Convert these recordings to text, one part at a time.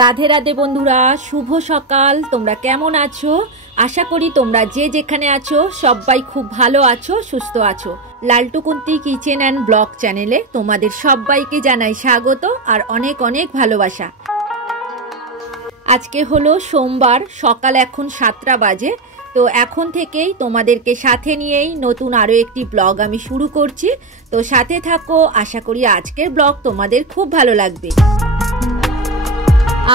রাধে রাধে বন্ধুরা, শুভ সকাল। তোমরা কেমন আছো? আশা করি তোমরা যে যেখানে আছো সবাই খুব ভালো আছো, সুস্থ আছো। লালটুকুন্তি কিচেন অ্যান্ড ব্লগ চ্যানেলে তোমাদের সবাইকে জানাই স্বাগত আর অনেক অনেক ভালোবাসা। আজকে হলো সোমবার, সকাল এখন 7টা বাজে। তো এখন থেকেই তোমাদেরকে সাথে নিয়েই নতুন আরও একটি ব্লগ আমি শুরু করছি। তো সাথে থাকো, আশা করি আজকের ব্লগ তোমাদের খুব ভালো লাগবে।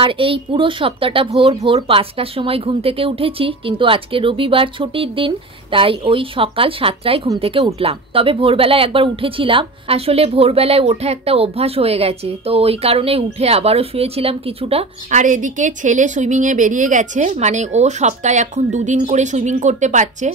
আর এই পুরো সপ্তাহটা ভোর 5টার সময় ঘুম থেকে উঠেছি, কিন্তু আজকে রবিবার ছুটির দিন, তাই ওই সকাল 7টায় ঘুম থেকে উঠলাম। তবে ভোরবেলায় একবার উঠেছিলাম, আসলে ভোরবেলায় ওঠা একটা অভ্যাস হয়ে গেছে, তো ওই কারণে উঠে আবারও শুয়েছিলাম কিছুটা। আর এদিকে ছেলে সুইমিংয়ে বেরিয়ে গেছে, মানে ও সপ্তাহে এখন 2 দিন করে সুইমিং করতে পারছে।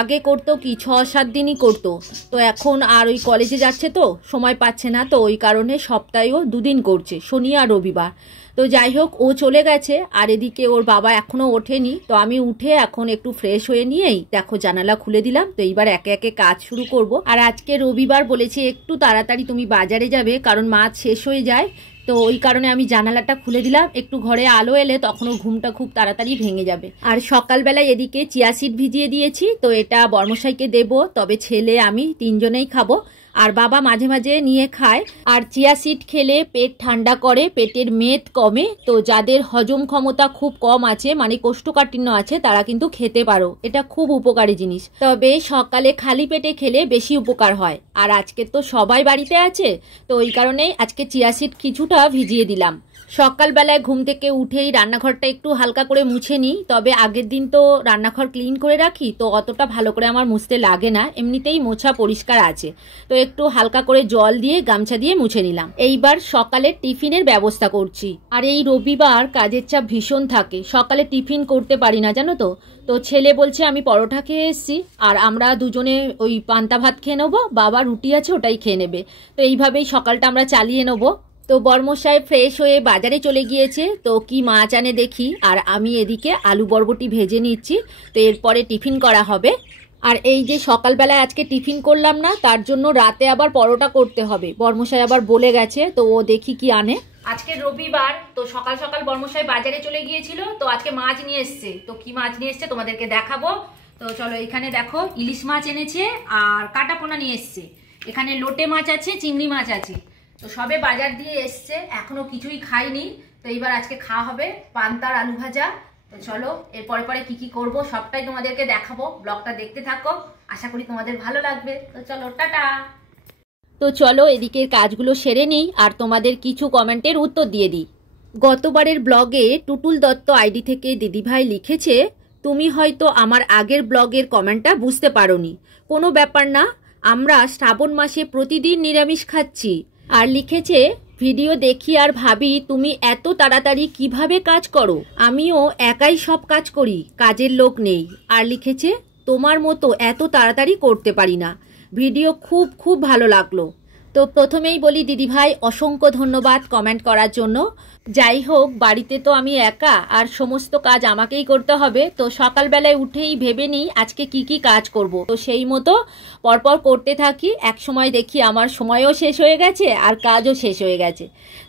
আগে করতো কি 6-7 দিনই করতো, তো এখন আর ওই কলেজে যাচ্ছে তো সময় পাচ্ছে না, তো ওই কারণে সপ্তাহেও 2 দিন করছে, শনি আর রবিবার। তো যাই হোক, ও চলে গেছে আর এদিকে ওর বাবা এখনো ওঠেনি। তো আমি উঠে এখন একটু ফ্রেশ হয়ে নিয়েই দেখো জানালা খুলে দিলাম। তো এইবার একে একে কাজ শুরু করব। আর আজকে রবিবার বলেছি একটু তাড়াতাড়ি তুমি বাজারে যাবে, কারণ মাছ শেষ হয়ে যায়। তো ওই কারণে আমি জানালাটা খুলে দিলাম, একটু ঘরে আলো এলে তখনও ঘুমটা খুব তাড়াতাড়ি ভেঙে যাবে। আর সকালবেলায় এদিকে চিয়া সিড ভিজিয়ে দিয়েছি, তো এটা বর্মশাইকে দেব, তবে ছেলে আমি 3জনেই খাবো। আর বাবা মাঝে মাঝে নিয়ে খায়। আর চিয়া সিড খেলে পেট ঠান্ডা করে, পেটের মেদ কমে। তো যাদের হজম ক্ষমতা খুব কম আছে, মানে কোষ্ঠকাঠিন্য আছে, তারা কিন্তু খেতে পারো, এটা খুব উপকারী জিনিস। তবে সকালে খালি পেটে খেলে বেশি উপকার হয়। আর আজকে তো সবাই বাড়িতে আছে, তো ওই কারণেই আজকে চিয়া সিড কিছুটা ভিজিয়ে দিলাম। সকালবেলায় ঘুম থেকে উঠেই রান্নাঘরটা একটু হালকা করে মুছে নিই, তবে আগের দিন তো রান্নাঘর ক্লিন করে রাখি, তো অতটা ভালো করে আমার মুছতে লাগে না, এমনিতেই মোছা পরিষ্কার আছে। তো একটু হালকা করে জল দিয়ে গামছা দিয়ে মুছে নিলাম। এইবার সকালে টিফিনের ব্যবস্থা করছি। আর এই রবিবার কাজের চাপ ভীষণ থাকে, সকালে টিফিন করতে পারি না জানো তো। তো ছেলে বলছে আমি পরোটা খেয়ে এসছি, আর আমরা দুজনে ওই পান্তা ভাত খেয়ে নেবো, বাবা রুটি আছে ওটাই খেয়ে নেবে। তো এইভাবেই সকালটা আমরা চালিয়ে নেবো। তো বর্মশাই ফ্রেশ হয়ে বাজারে চলে গিয়েছে, তো কি মাছ আনে দেখি। আর আমি এদিকে আলু বরবটি ভেজে নিচ্ছি, তো এরপরে টিফিন করা হবে। আর এই যে সকালবেলায় আজকে টিফিন করলাম না, তার জন্য রাতে আবার পরোটা করতে হবে, বর্মশাই আবার বলে গেছে। তো ও দেখি কি আনে। আজকে রবিবার, তো সকাল সকাল বর্মশাই বাজারে চলে গিয়েছিল, তো আজকে মাছ নিয়ে এসছে। তো কি মাছ নিয়ে এসছে তোমাদেরকে দেখাবো। তো চলো, এখানে দেখো ইলিশ মাছ এনেছে আর কাটাপোনা নিয়ে এসছে। এখানে লোটে মাছ আছে, চিংড়ি মাছ আছে। তো সবে বাজার দিয়ে এসছে, এখনো কিছুই খাইনি। তো এইবার আজকে খাওয়া হবে পান্তার আলু ভাজা। তো চলো, এরপরে পরে কি কি করব সবটাই তোমাদেরকে দেখাবো, ব্লগটা দেখতে থাকো, আশা করি তোমাদের ভালো লাগবে। তো চলো, টাটা। তো চলো এদিকের কাজগুলো সেরে নিই আর তোমাদের কিছু কমেন্টের উত্তর দিয়ে দিই। গতবারের ব্লগে টুটুল দত্ত আইডি থেকে দিদিভাই লিখেছে, তুমি হয়তো আমার আগের ব্লগের কমেন্টটা বুঝতে পারোনি। কোনো ব্যাপার না, আমরা শ্রাবণ মাসে প্রতিদিন নিরামিষ খাচ্ছি। আর লিখেছে, ভিডিও দেখি আর ভাবি তুমি এত তাড়াতাড়ি কিভাবে কাজ করো, আমিও একাই সব কাজ করি, কাজের লোক নেই। আর লিখেছে, তোমার মতো এত তাড়াতাড়ি করতে পারি না। ভিডিও খুব খুব ভালো লাগলো। তো প্রথমেই বলি দিদিভাই অসংখ্য ধন্যবাদ কমেন্ট করার জন্য। যাই হোক, বাড়িতে তো আমি একা আর সমস্ত কাজ আমাকেই করতে হবে। তো সকালবেলায় উঠেই ভেবে নিই আজকে কি কি কাজ করব, তো সেই মতো পরপর করতে থাকি। এক সময় দেখি আমার সময়ও শেষ হয়ে গেছে আর কাজও শেষ হয়ে গেছে।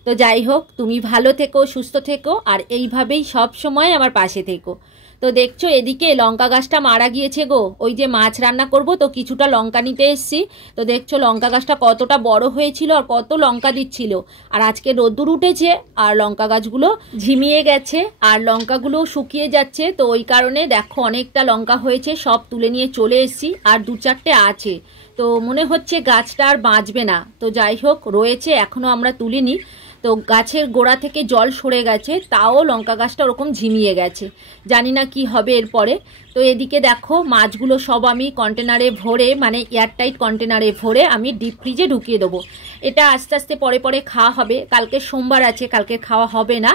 তো যাই হোক, তুমি ভালো থেকো, সুস্থ থেকো, আর এইভাবেই সব সময় আমার পাশে থেকো। তো দেখছো এদিকে লঙ্কা গাছটা মারা গিয়েছে গো, ওই যে মাছ রান্না করব, তো কিছুটা লঙ্কা নিতে এসছি। তো দেখছো লঙ্কা গাছটা কতটা বড় হয়েছিল আর কত লঙ্কা দিচ্ছিল। আর আজকে রোদ্দুর উঠেছে আর লঙ্কা গাছগুলো ঝিমিয়ে গেছে আর লঙ্কাগুলো শুকিয়ে যাচ্ছে। তো ওই কারণে দেখো অনেকটা লঙ্কা হয়েছে, সব তুলে নিয়ে চলে এসছি। আর 2-4টে আছে, তো মনে হচ্ছে গাছটা আর বাঁচবে না। তো যাই হোক, রয়েছে, এখনো আমরা তুলিনি। তো গাছের গোড়া থেকে জল সরে গেছে, তাও লঙ্কা গাছটা ওরকম ঝিমিয়ে গেছে, জানি না কি হবে এরপরে। তো এদিকে দেখো মাছগুলো সব আমি কন্টেনারে ভরে, মানে এয়ারটাইট কন্টেনারে ভরে আমি ডিপ ফ্রিজে ঢুকিয়ে দেবো। এটা আস্তে আস্তে পরে পরে খাওয়া হবে, কালকে সোমবার আছে, কালকে খাওয়া হবে না।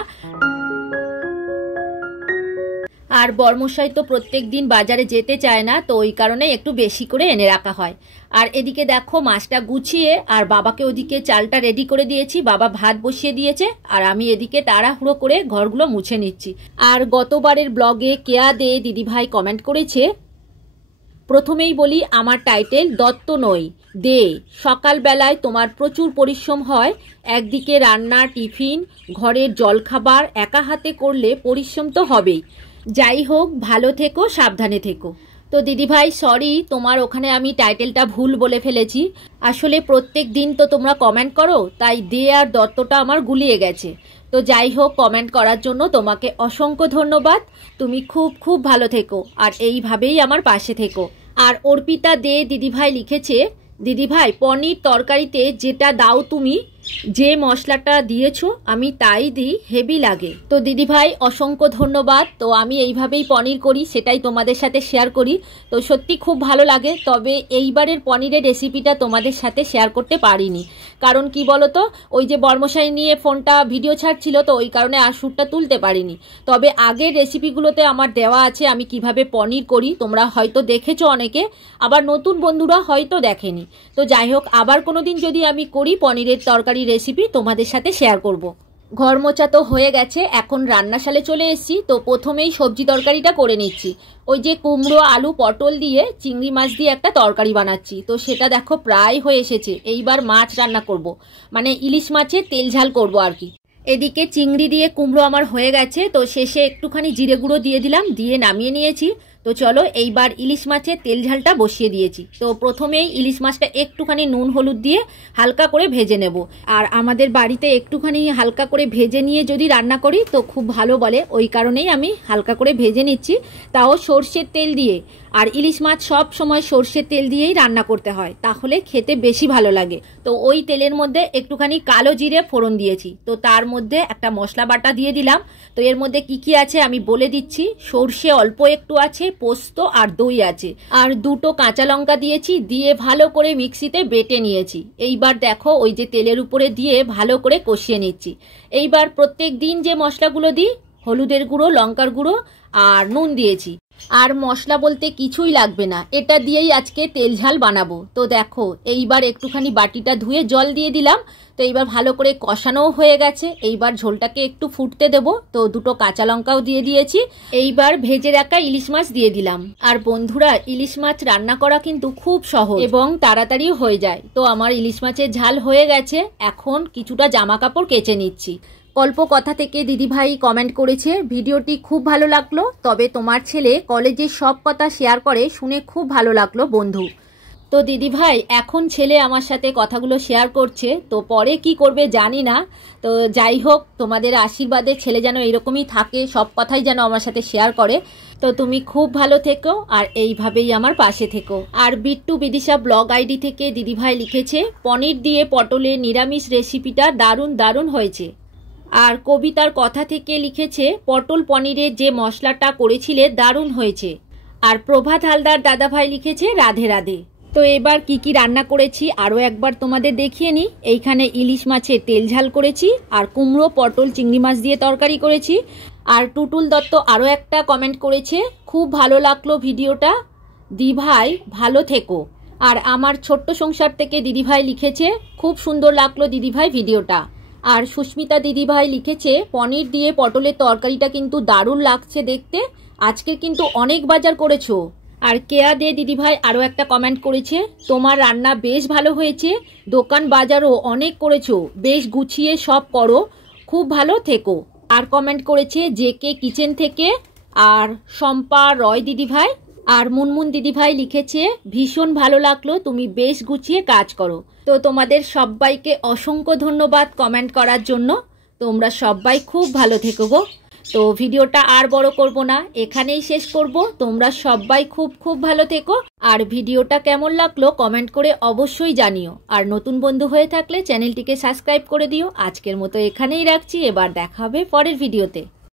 আর বর্মশাই তো প্রত্যেক দিন বাজারে যেতে চায় না, তো ওই কারণে একটু বেশি করে এনে রাখা হয়। আর এদিকে দেখো মাছটা গুছিয়ে আর বাবাকে ওদিকে চালটা রেডি করে দিয়েছি, বাবা ভাত বসিয়ে দিয়েছে, আর আমি এদিকে তাড়াহুড়ো করে ঘরগুলো মুছে নিচ্ছি। আর গতবারের ব্লগে কেয়া দে দিদিভাই কমেন্ট করেছে, প্রথমেই বলি, আমার টাইটেল দত্ত নই, দে। সকালবেলায় তোমার প্রচুর পরিশ্রম হয়, একদিকে রান্না, টিফিন, ঘরের জলখাবার একা হাতে করলে পরিশ্রম তো হবেই। যাই হোক, ভালো থেকো, সাবধানে থেকো। তো দিদিভাই সরি, তোমার ওখানে আমি টাইটেলটা ভুল বলে ফেলেছি। আসলে প্রত্যেক দিন তো তোমরা কমেন্ট করো, তাই দে আর দত্তটা আমার গুলিয়ে গেছে। তো যাই হোক, কমেন্ট করার জন্য তোমাকে অসংখ্য ধন্যবাদ। তুমি খুব খুব ভালো থেকো আর এইভাবেই আমার পাশে থেকো। আর অর্পিতা দে দিদিভাই লিখেছে, দিদিভাই পনির তরকারিতে যেটা দাও তুমি, যে মশলাটা দিয়েছো আমি তাই দিই, হেভি লাগে। তো দিদিভাই অসংখ্য ধন্যবাদ। তো আমি এইভাবেই পনির করি, সেটাই তোমাদের সাথে শেয়ার করি। তো সত্যি খুব ভালো লাগে। তবে এইবারের পনিরের রেসিপিটা তোমাদের সাথে শেয়ার করতে পারিনি, কারণ কি বলতো, ওই যে বর্মশাই নিয়ে ফোনটা ভিডিও ছাড়ছিল, তো ওই কারণে আর শ্যুটটা তুলতে পারিনি। তবে আগের রেসিপিগুলোতে আমার দেওয়া আছে আমি কিভাবে পনির করি, তোমরা হয়তো দেখেছো অনেকে, আবার নতুন বন্ধুরা হয়তো দেখেনি। তো যাই হোক, আবার কোনোদিন যদি আমি করি পনিরের তরকারি রেসিপি তোমাদের সাথে শেয়ার করব। ঘর মোছা তো হয়ে গেছে, এখন রান্নাশালে চলে এসেছি। তো প্রথমেই সবজি তরকারিটা করে নিচ্ছি। ওই যে কুমড়ো, আলু, পটল দিয়ে চিংড়ি মাছ দিয়ে একটা তরকারি বানাচ্ছি। তো সেটা দেখো প্রায় হয়ে এসেছে। এইবার মাছ রান্না করব, মানে ইলিশ মাছের তেল ঝাল করব আর কি। এদিকে চিংড়ি দিয়ে কুমড়ো আমার হয়ে গেছে। তো শেষে একটুখানি জিরে গুঁড়ো দিয়ে দিলাম, দিয়ে নামিয়ে নিয়েছি। তো চলো এইবার ইলিশ মাছের তেল ঝালটা বসিয়ে দিয়েছি। তো প্রথমেই ইলিশ মাছটা একটুখানি নুন হলুদ দিয়ে হালকা করে ভেজে নেব। আর আমাদের বাড়িতে একটুখানি হালকা করে ভেজে নিয়ে যদি রান্না করি তো খুব ভালো বলে, ওই কারণেই আমি হালকা করে ভেজে নিচ্ছি, তাও সর্ষের তেল দিয়ে। আর ইলিশ মাছ সব সময় সর্ষের তেল দিয়েই রান্না করতে হয়, তাহলে খেতে বেশি ভালো লাগে। তো ওই তেলের মধ্যে একটুখানি কালো জিরে ফোড়ন দিয়েছি। তো তার মধ্যে একটা মশলা বাটা দিয়ে দিলাম। তো এর মধ্যে কি কি আছে আমি বলে দিচ্ছি। সর্ষে অল্প একটু আছে, পোস্ত আর দই আছে, আর দুটো কাঁচা লঙ্কা দিয়েছি, দিয়ে ভালো করে মিক্সিতে বেটে নিয়েছি। এইবার দেখো ওই যে তেলের উপরে দিয়ে ভালো করে কষিয়ে নিচ্ছি। এইবার প্রত্যেক দিন যে মশলাগুলো দিই, হলুদের গুঁড়ো, লঙ্কার গুঁড়ো আর নুন দিয়েছি। আর মশলা বলতে কিছুই লাগবে না, এটা দিয়েই আজকে তেল ঝাল বানাবো। তো দেখো এইবার একটুখানি বাটিটা ধুয়ে জল দিয়ে দিলাম। তো এইবার ভালো করে কষানোও হয়ে গেছে। এইবার ঝোলটাকে একটু ফুটতে দেব। তো দুটো কাঁচা লঙ্কাও দিয়ে দিয়েছি। এইবার ভেজে রাখা ইলিশ মাছ দিয়ে দিলাম। আর বন্ধুরা, ইলিশ মাছ রান্না করা কিন্তু খুব সহজ এবং তাড়াতাড়ি হয়ে যায়। তো আমার ইলিশ মাছের ঝাল হয়ে গেছে, এখন কিছুটা জামা কাপড় কেচে নিচ্ছি। কল্প কথা থেকে দিদিভাই কমেন্ট করেছে, ভিডিওটি খুব ভালো লাগলো, তবে তোমার ছেলে কলেজের সব কথা শেয়ার করে, শুনে খুব ভালো লাগলো বন্ধু। তো দিদিভাই এখন ছেলে আমার সাথে কথাগুলো শেয়ার করছে, তো পরে কি করবে জানি না। তো যাই হোক, তোমাদের আশীর্বাদে ছেলে যেন এরকমই থাকে, সব কথাই যেন আমার সাথে শেয়ার করে। তো তুমি খুব ভালো থেকো আর এইভাবেই আমার পাশে থেকো। আর বিট্টু বিদিশা ব্লগ আইডি থেকে দিদিভাই লিখেছে, পনির দিয়ে পটলের নিরামিষ রেসিপিটা দারুণ দারুণ হয়েছে। আর কবিতার কথা থেকে লিখেছে, পটল পনিরের যে মশলাটা করেছিলে দারুণ হয়েছে। আর প্রভাত হালদার দাদাভাই লিখেছে, রাধে রাধে। তো এবার কি কি রান্না করেছি আরও একবার তোমাদের দেখিয়ে নিই। এইখানে ইলিশ মাছের তেল ঝাল করেছি, আর কুমড়ো, পটল, চিংড়ি মাছ দিয়ে তরকারি করেছি। আর টুটুল দত্ত আরও একটা কমেন্ট করেছে, খুব ভালো লাগলো ভিডিওটা, দিভাই ভালো থেকো। আর আমার ছোট্ট সংসার থেকে দিদিভাই লিখেছে, খুব সুন্দর লাগলো দিদিভাই ভিডিওটা। আর সুস্মিতা দিদিভাই লিখেছে, পনির দিয়ে পটলের তরকারিটা কিন্তু দারুণ লাগছে দেখতে, আজকে কিন্তু অনেক বাজার করেছো। আর কেয়া দে দিদিভাই আরও একটা কমেন্ট করেছে, তোমার রান্না বেশ ভালো হয়েছে, দোকান বাজারও অনেক করেছো, বেশ গুছিয়ে সব করো, খুব ভালো থেকো। আর কমেন্ট করেছে জেকে কিচেন থেকে আর শম্পা রয় দিদিভাই। আর মুনমুন দিদিভাই লিখেছে, ভীষণ ভালো লাগলো, তুমি বেশ গুছিয়ে কাজ করো। তো তোমাদের সবাইকে অসংখ্য ধন্যবাদ কমেন্ট করার জন্য। তোমরা সবাই খুব ভালো থেকো গো। তো ভিডিওটা আর বড় করব না, এখানেই শেষ করব। তোমরা সবাই খুব খুব ভালো থেকো। আর ভিডিওটা কেমন লাগলো কমেন্ট করে অবশ্যই জানিও। আর নতুন বন্ধু হয়ে থাকলে চ্যানেলটিকে সাবস্ক্রাইব করে দিও। আজকের মতো এখানেই রাখছি, এবার দেখা হবে পরের ভিডিওতে।